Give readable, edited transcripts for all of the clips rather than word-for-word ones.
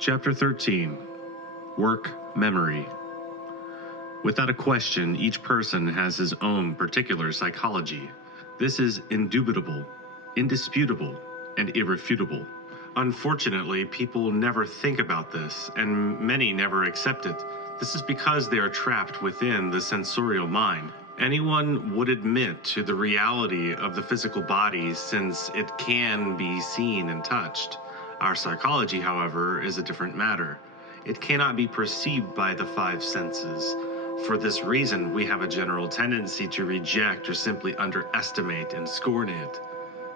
Chapter 13. Work Memory. Without a question, each person has his own particular psychology. This is indubitable, indisputable, and irrefutable. Unfortunately, people never think about this, and many never accept it. This is because they are trapped within the sensorial mind. Anyone would admit to the reality of the physical body since it can be seen and touched. Our psychology, however, is a different matter. It cannot be perceived by the five senses. For this reason, we have a general tendency to reject or simply underestimate and scorn it,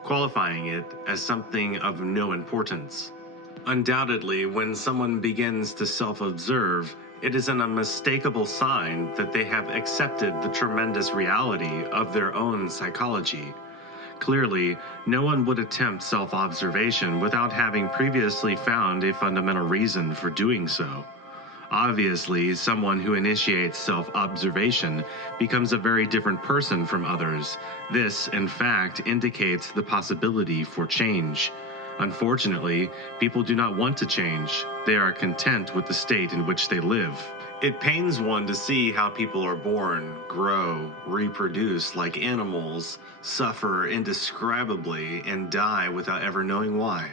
qualifying it as something of no importance. Undoubtedly, when someone begins to self-observe, it is an unmistakable sign that they have accepted the tremendous reality of their own psychology. Clearly, no one would attempt self-observation without having previously found a fundamental reason for doing so. Obviously, someone who initiates self-observation becomes a very different person from others. This, in fact, indicates the possibility for change. Unfortunately, people do not want to change. They are content with the state in which they live. It pains one to see how people are born, grow, reproduce like animals, suffer indescribably, and die without ever knowing why.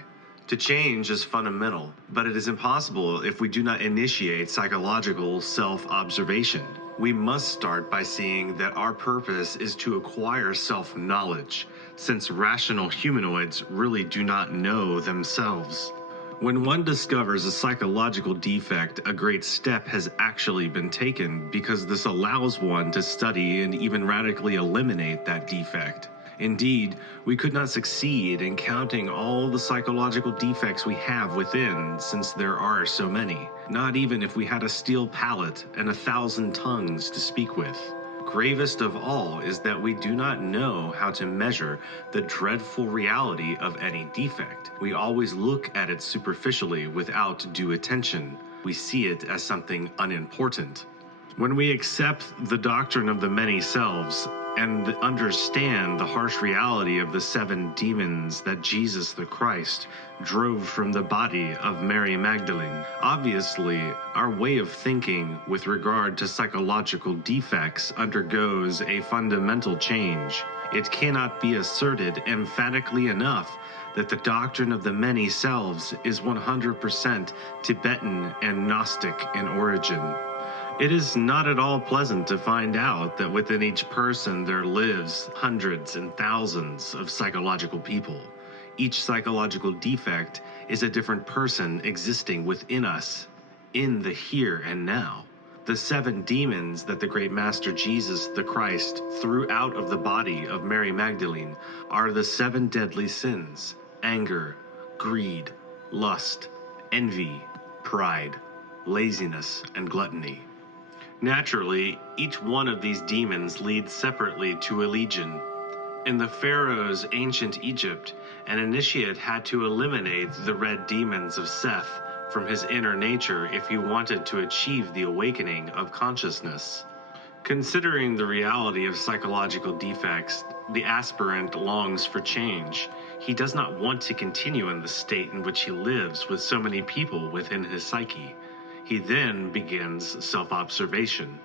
To change is fundamental, but it is impossible if we do not initiate psychological self-observation. We must start by seeing that our purpose is to acquire self-knowledge, since rational humanoids really do not know themselves. When one discovers a psychological defect, a great step has actually been taken because this allows one to study and even radically eliminate that defect. Indeed, we could not succeed in counting all the psychological defects we have within, since there are so many, not even if we had a steel palate and 1,000 tongues to speak with. Gravest of all is that we do not know how to measure the dreadful reality of any defect. We always look at it superficially without due attention. We see it as something unimportant. When we accept the doctrine of the many selves and understand the harsh reality of the 7 demons that Jesus the Christ drove from the body of Mary Magdalene, obviously our way of thinking with regard to psychological defects undergoes a fundamental change. It cannot be asserted emphatically enough that the doctrine of the many selves is 100% Tibetan and Gnostic in origin. It is not at all pleasant to find out that within each person there lives hundreds and thousands of psychological people. Each psychological defect is a different person existing within us, in the here and now. The 7 demons that the great Master Jesus the Christ threw out of the body of Mary Magdalene are the 7 deadly sins: anger, greed, lust, envy, pride, laziness, and gluttony. Naturally, each one of these demons leads separately to a legion. In the Pharaoh's ancient Egypt, an initiate had to eliminate the red demons of Seth from his inner nature if he wanted to achieve the awakening of consciousness. Considering the reality of psychological defects, the aspirant longs for change. He does not want to continue in the state in which he lives with so many people within his psyche. He then begins self-observation.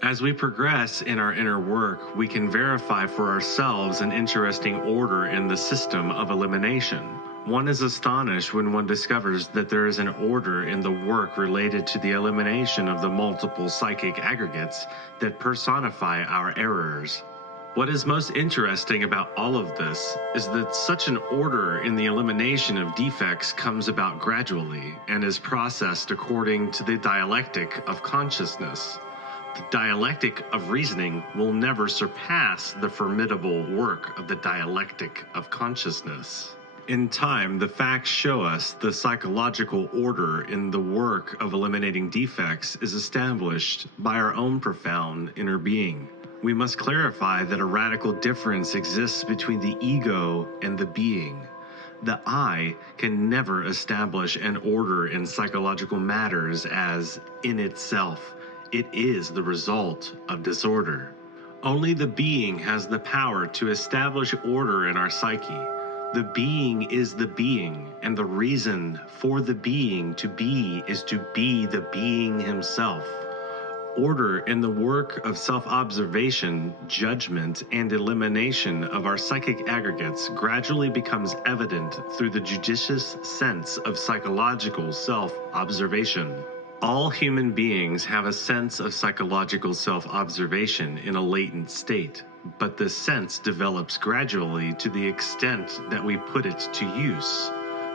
As we progress in our inner work, we can verify for ourselves an interesting order in the system of elimination. One is astonished when one discovers that there is an order in the work related to the elimination of the multiple psychic aggregates that personify our errors. What is most interesting about all of this is that such an order in the elimination of defects comes about gradually and is processed according to the dialectic of consciousness. The dialectic of reasoning will never surpass the formidable work of the dialectic of consciousness. In time, the facts show us the psychological order in the work of eliminating defects is established by our own profound inner being. We must clarify that a radical difference exists between the ego and the being. The I can never establish an order in psychological matters as, in itself, it is the result of disorder. Only the being has the power to establish order in our psyche. The being is the being, and the reason for the being to be is to be the being himself. Order in the work of self-observation, judgment, and elimination of our psychic aggregates gradually becomes evident through the judicious sense of psychological self-observation. All human beings have a sense of psychological self-observation in a latent state, but this sense develops gradually to the extent that we put it to use.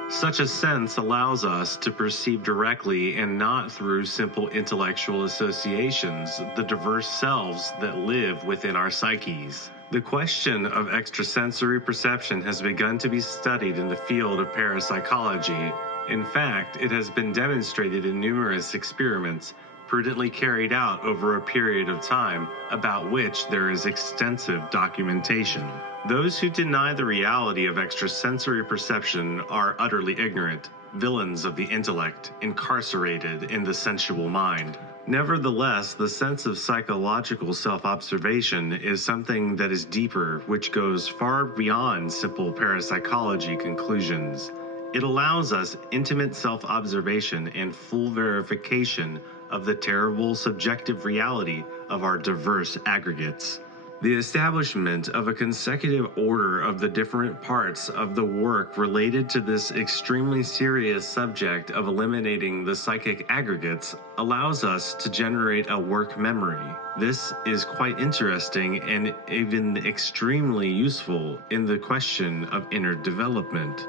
Such a sense allows us to perceive directly and not through simple intellectual associations the diverse selves that live within our psyches. The question of extrasensory perception has begun to be studied in the field of parapsychology. In fact, it has been demonstrated in numerous experiments, prudently carried out over a period of time, about which there is extensive documentation. Those who deny the reality of extrasensory perception are utterly ignorant, villains of the intellect, incarcerated in the sensual mind. Nevertheless, the sense of psychological self-observation is something that is deeper, which goes far beyond simple parapsychology conclusions. It allows us intimate self-observation and full verification of the terrible subjective reality of our diverse aggregates. The establishment of a consecutive order of the different parts of the work related to this extremely serious subject of eliminating the psychic aggregates allows us to generate a work memory. This is quite interesting and even extremely useful in the question of inner development.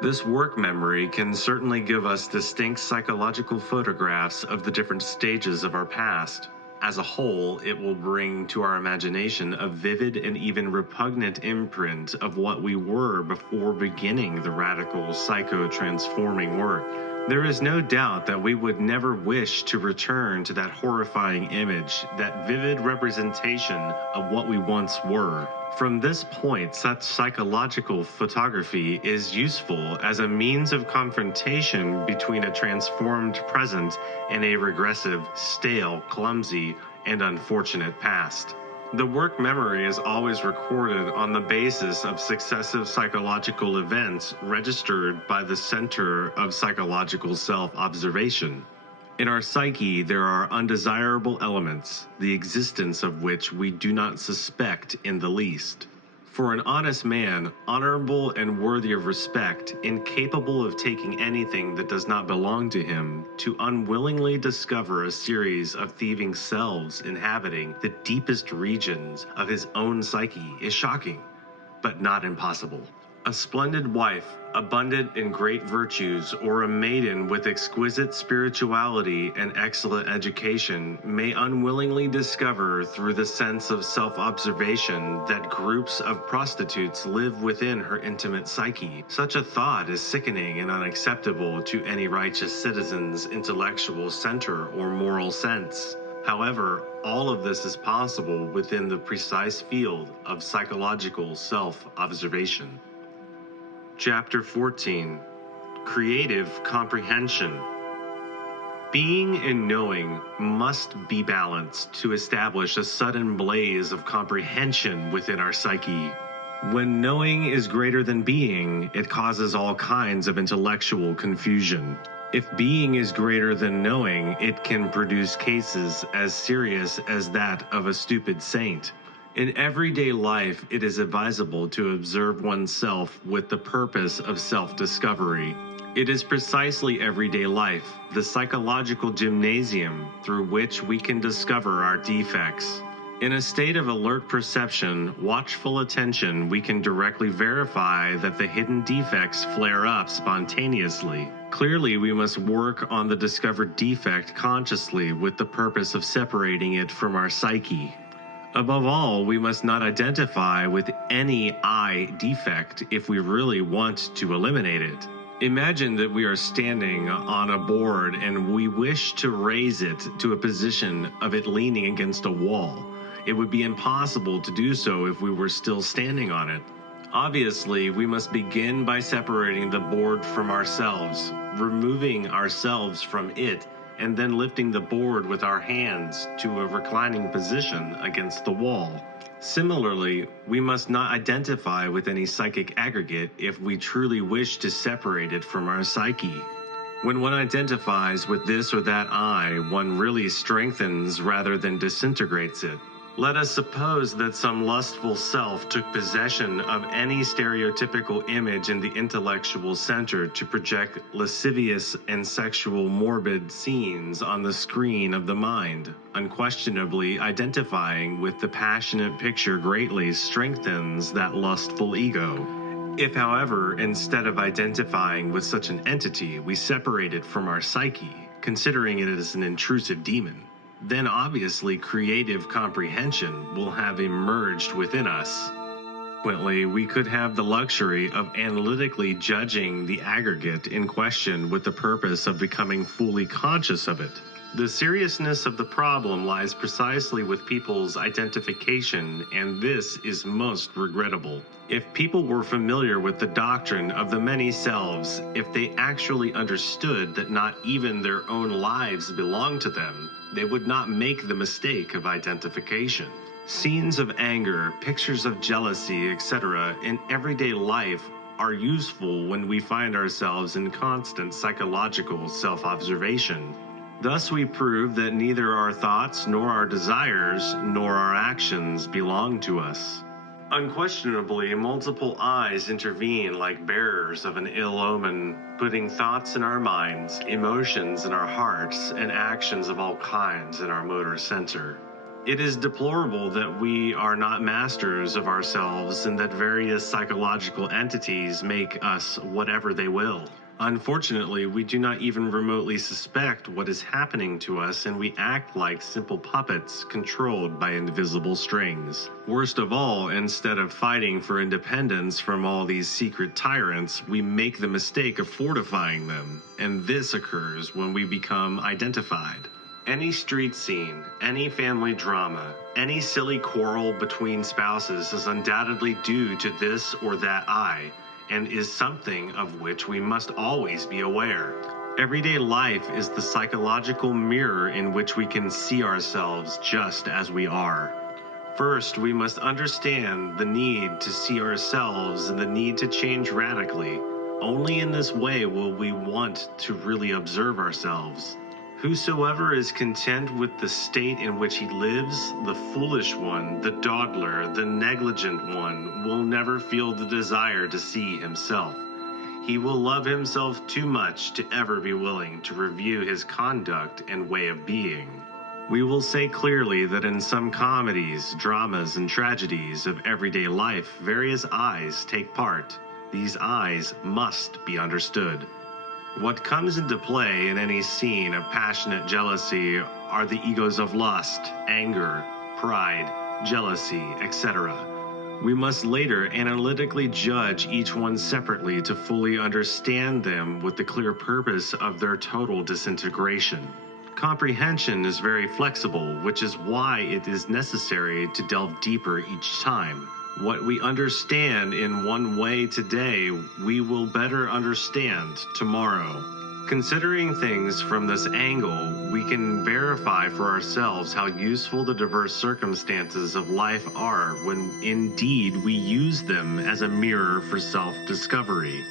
This work memory can certainly give us distinct psychological photographs of the different stages of our past. As a whole, it will bring to our imagination a vivid and even repugnant imprint of what we were before beginning the radical psycho-transforming work. There is no doubt that we would never wish to return to that horrifying image, that vivid representation of what we once were. From this point, such psychological photography is useful as a means of confrontation between a transformed present and a regressive, stale, clumsy, and unfortunate past. The work memory is always recorded on the basis of successive psychological events registered by the Center of Psychological Self-Observation. In our psyche, there are undesirable elements, the existence of which we do not suspect in the least. For an honest man, honorable and worthy of respect, incapable of taking anything that does not belong to him, to unwillingly discover a series of thieving selves inhabiting the deepest regions of his own psyche is shocking, but not impossible. A splendid wife, abundant in great virtues, or a maiden with exquisite spirituality and excellent education may unwillingly discover through the sense of self-observation that groups of prostitutes live within her intimate psyche. Such a thought is sickening and unacceptable to any righteous citizen's intellectual center or moral sense. However, all of this is possible within the precise field of psychological self-observation. Chapter 14. Creative Comprehension. Being and knowing must be balanced to establish a sudden blaze of comprehension within our psyche. When knowing is greater than being, it causes all kinds of intellectual confusion. If being is greater than knowing, it can produce cases as serious as that of a stupid saint. In everyday life, it is advisable to observe oneself with the purpose of self-discovery. It is precisely everyday life, the psychological gymnasium, through which we can discover our defects. In a state of alert perception, watchful attention, we can directly verify that the hidden defects flare up spontaneously. Clearly, we must work on the discovered defect consciously with the purpose of separating it from our psyche. Above all, we must not identify with any I defect if we really want to eliminate it. Imagine that we are standing on a board and we wish to raise it to a position of it leaning against a wall. It would be impossible to do so if we were still standing on it. Obviously, we must begin by separating the board from ourselves, removing ourselves from it, and then lifting the board with our hands to a reclining position against the wall. Similarly, we must not identify with any psychic aggregate if we truly wish to separate it from our psyche. When one identifies with this or that I, one really strengthens rather than disintegrates it. Let us suppose that some lustful self took possession of any stereotypical image in the intellectual center to project lascivious and sexual morbid scenes on the screen of the mind. Unquestionably, identifying with the passionate picture greatly strengthens that lustful ego. If, however, instead of identifying with such an entity, we separate it from our psyche, considering it as an intrusive demon, then obviously creative comprehension will have emerged within us. Consequently, we could have the luxury of analytically judging the aggregate in question with the purpose of becoming fully conscious of it. The seriousness of the problem lies precisely with people's identification, and this is most regrettable. If people were familiar with the doctrine of the many selves, if they actually understood that not even their own lives belong to them, they would not make the mistake of identification. Scenes of anger, pictures of jealousy, etc. in everyday life are useful when we find ourselves in constant psychological self-observation. Thus we prove that neither our thoughts nor our desires nor our actions belong to us. Unquestionably, multiple eyes intervene like bearers of an ill omen, putting thoughts in our minds, emotions in our hearts, and actions of all kinds in our motor center. It is deplorable that we are not masters of ourselves and that various psychological entities make us whatever they will. Unfortunately, we do not even remotely suspect what is happening to us, and we act like simple puppets controlled by invisible strings. Worst of all, instead of fighting for independence from all these secret tyrants, we make the mistake of fortifying them, and this occurs when we become identified. Any street scene, any family drama, any silly quarrel between spouses is undoubtedly due to this or that I, and is something of which we must always be aware. Everyday life is the psychological mirror in which we can see ourselves just as we are. First, we must understand the need to see ourselves and the need to change radically. Only in this way will we want to really observe ourselves. Whosoever is content with the state in which he lives, the foolish one, the dawdler, the negligent one, will never feel the desire to see himself. He will love himself too much to ever be willing to review his conduct and way of being. We will say clearly that in some comedies, dramas, and tragedies of everyday life, various eyes take part. These eyes must be understood. What comes into play in any scene of passionate jealousy are the egos of lust, anger, pride, jealousy, etc. We must later analytically judge each one separately to fully understand them with the clear purpose of their total disintegration. Comprehension is very flexible, which is why it is necessary to delve deeper each time. What we understand in one way today, we will better understand tomorrow. Considering things from this angle, we can verify for ourselves how useful the diverse circumstances of life are when indeed we use them as a mirror for self-discovery.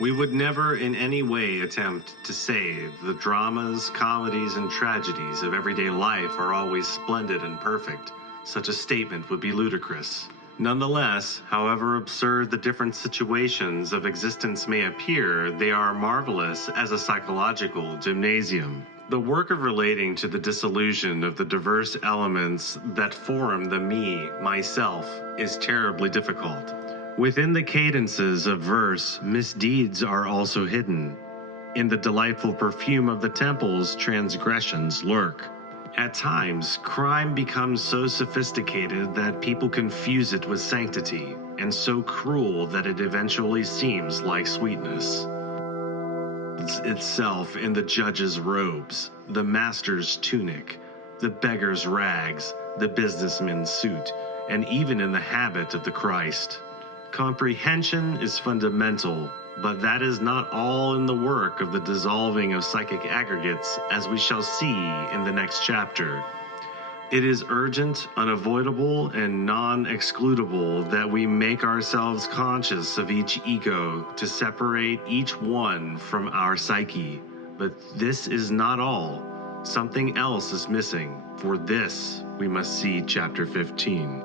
We would never in any way attempt to say the dramas, comedies, and tragedies of everyday life are always splendid and perfect. Such a statement would be ludicrous. Nonetheless, however absurd the different situations of existence may appear, they are marvelous as a psychological gymnasium. The work of relating to the dissolution of the diverse elements that form the me, myself, is terribly difficult. Within the cadences of verse, misdeeds are also hidden. In the delightful perfume of the temples, transgressions lurk. At times, crime becomes so sophisticated that people confuse it with sanctity, and so cruel that it eventually seems like sweetness. Itself in the judge's robes, the master's tunic, the beggar's rags, the businessman's suit, and even in the habit of the Christ. Comprehension is fundamental, but that is not all in the work of the dissolving of psychic aggregates, as we shall see in the next chapter. It is urgent, unavoidable, and non-excludable that we make ourselves conscious of each ego to separate each one from our psyche. But this is not all. Something else is missing. For this, we must see Chapter 15.